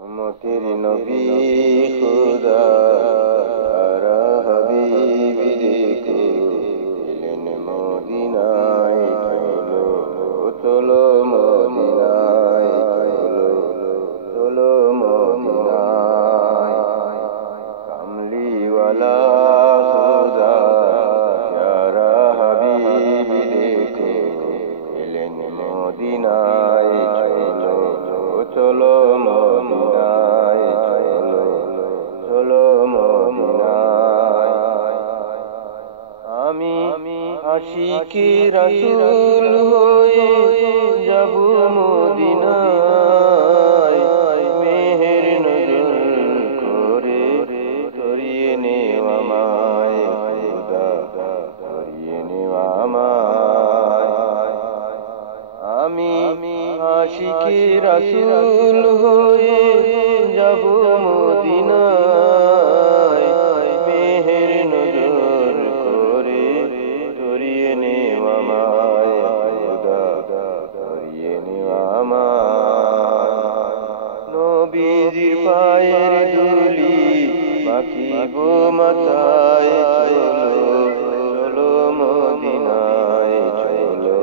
উম্মতের নবী খুদা সারা হাবিব দেখো এলেন মদিনায় চলো চলো মদিনায় চলো চলো মদিনায় কামলিওয়ালা খুদা সারা হাবিব দেখো এলেন মদিনায় চলো চলো মদিনায় চলো চলো মদিনায় আমি আশিকে রাসূল হয়ে যাব মদিনায় মেহের নজর করে করিয়ে নেওয়া আমায় খোদা করিয়ে নেওয়া আমায় আমি আশিকে রাসূল হয়ে যাব মদিনায় মেহের নজর করে করিয়ে নেওয়া আমায় খোদা করিয়ে নেওয়া আমায় নবীজির পায়ের ধুলি মাখিব মাথায় চলো চলো মদিনায় চলো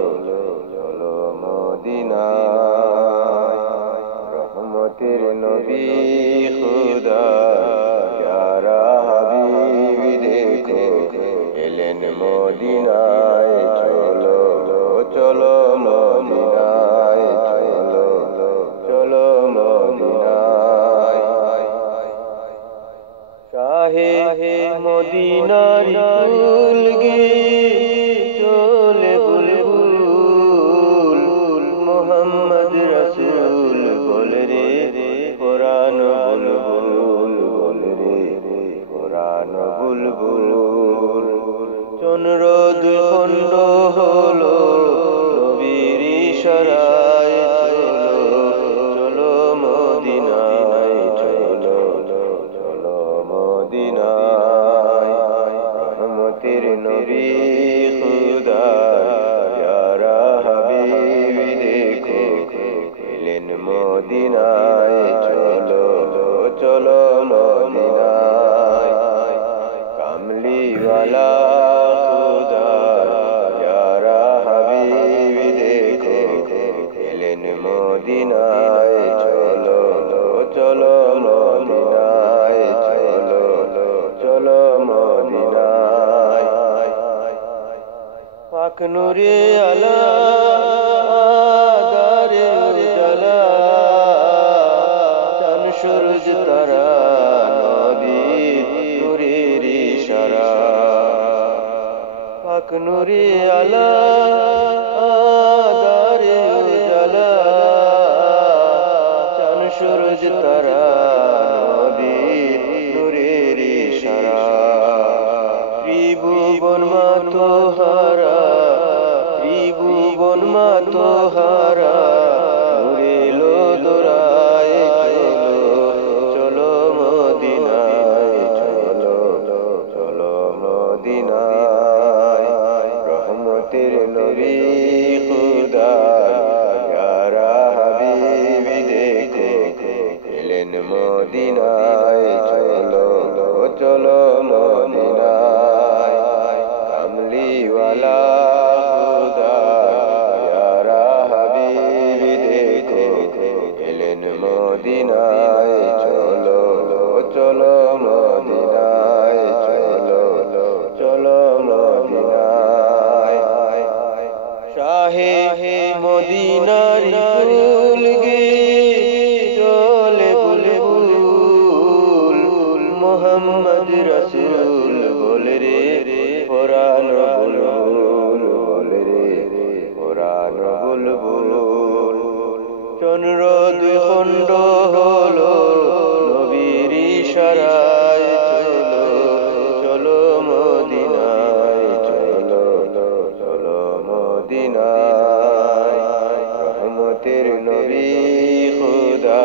চলো মদিনায় রহমতের নবী খুদা প্যারা হাবিব দেখো এলেন মদিনায় চলো চলো মদিনায় চলো চলো মদিনায় শাহে মদিনার ফুল গে চলে বুলবুল মোহাম্মদ রাসূল বলে রে কোরআন বুলবুল বলে রে কোরআন বুলবুল চন্দ্র দুই খণ্ড হলো নবীর ইশারায় চলো চলো মদিনায় চলো চলো মদিনায় রহমতের নবী খুদা প্যারা হাবিব দেখো এলেন মদিনায় চলো চলো মদিনায় কামলিওয়ালা খুদা প্যারা হাবিব দেখো এলেন মদিনায় চলো চলো মদিনায় চলো চলো মদিনায় পাক নূরে আলা দারে উজালা চাঁদ সূরজ তারা নবীর নূরের ইশারা পাক নূরে আলা দারে উজালা চাঁদ সূরজ তারা নবীর নূরের ইশারা ত্রিভুবন মাতোহারা ত্রিভুবন মাতোহারা উড়েলো দোরায় চলো চলো মদিনায় চলো চলো মদিনায় রহমতের নবী খুদা প্যারা হাবিব দেখো এলেন মদিনায় চলো চলো মদিনায় কামলিওয়ালা খুদা প্যারা হাবিব দেখো এলেন মদিনায় চলো চলো মদিনায় চলো চলো মদিনায় শাহে মদিনার ফুল গে চলে বুলবুল মোহাম্মদ রাসূল বলে রে কোরআন বুলবুল বলে রে কোরআন বুলবুল চন্দ্র দুই খণ্ড হলো নবীর ইশারায় চলো চলো মদিনায় চলো চলো মদিনায় রহমতের নবী খুদা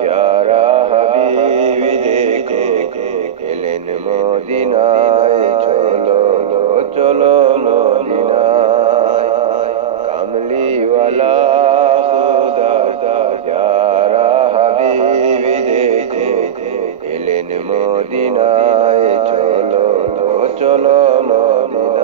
প্যারা হাবিব দেখো এলেন মদিনায় চলো চলো মদিনায় কামলিওয়ালা খুদা প্যারা হাবিব চলো মদিনায়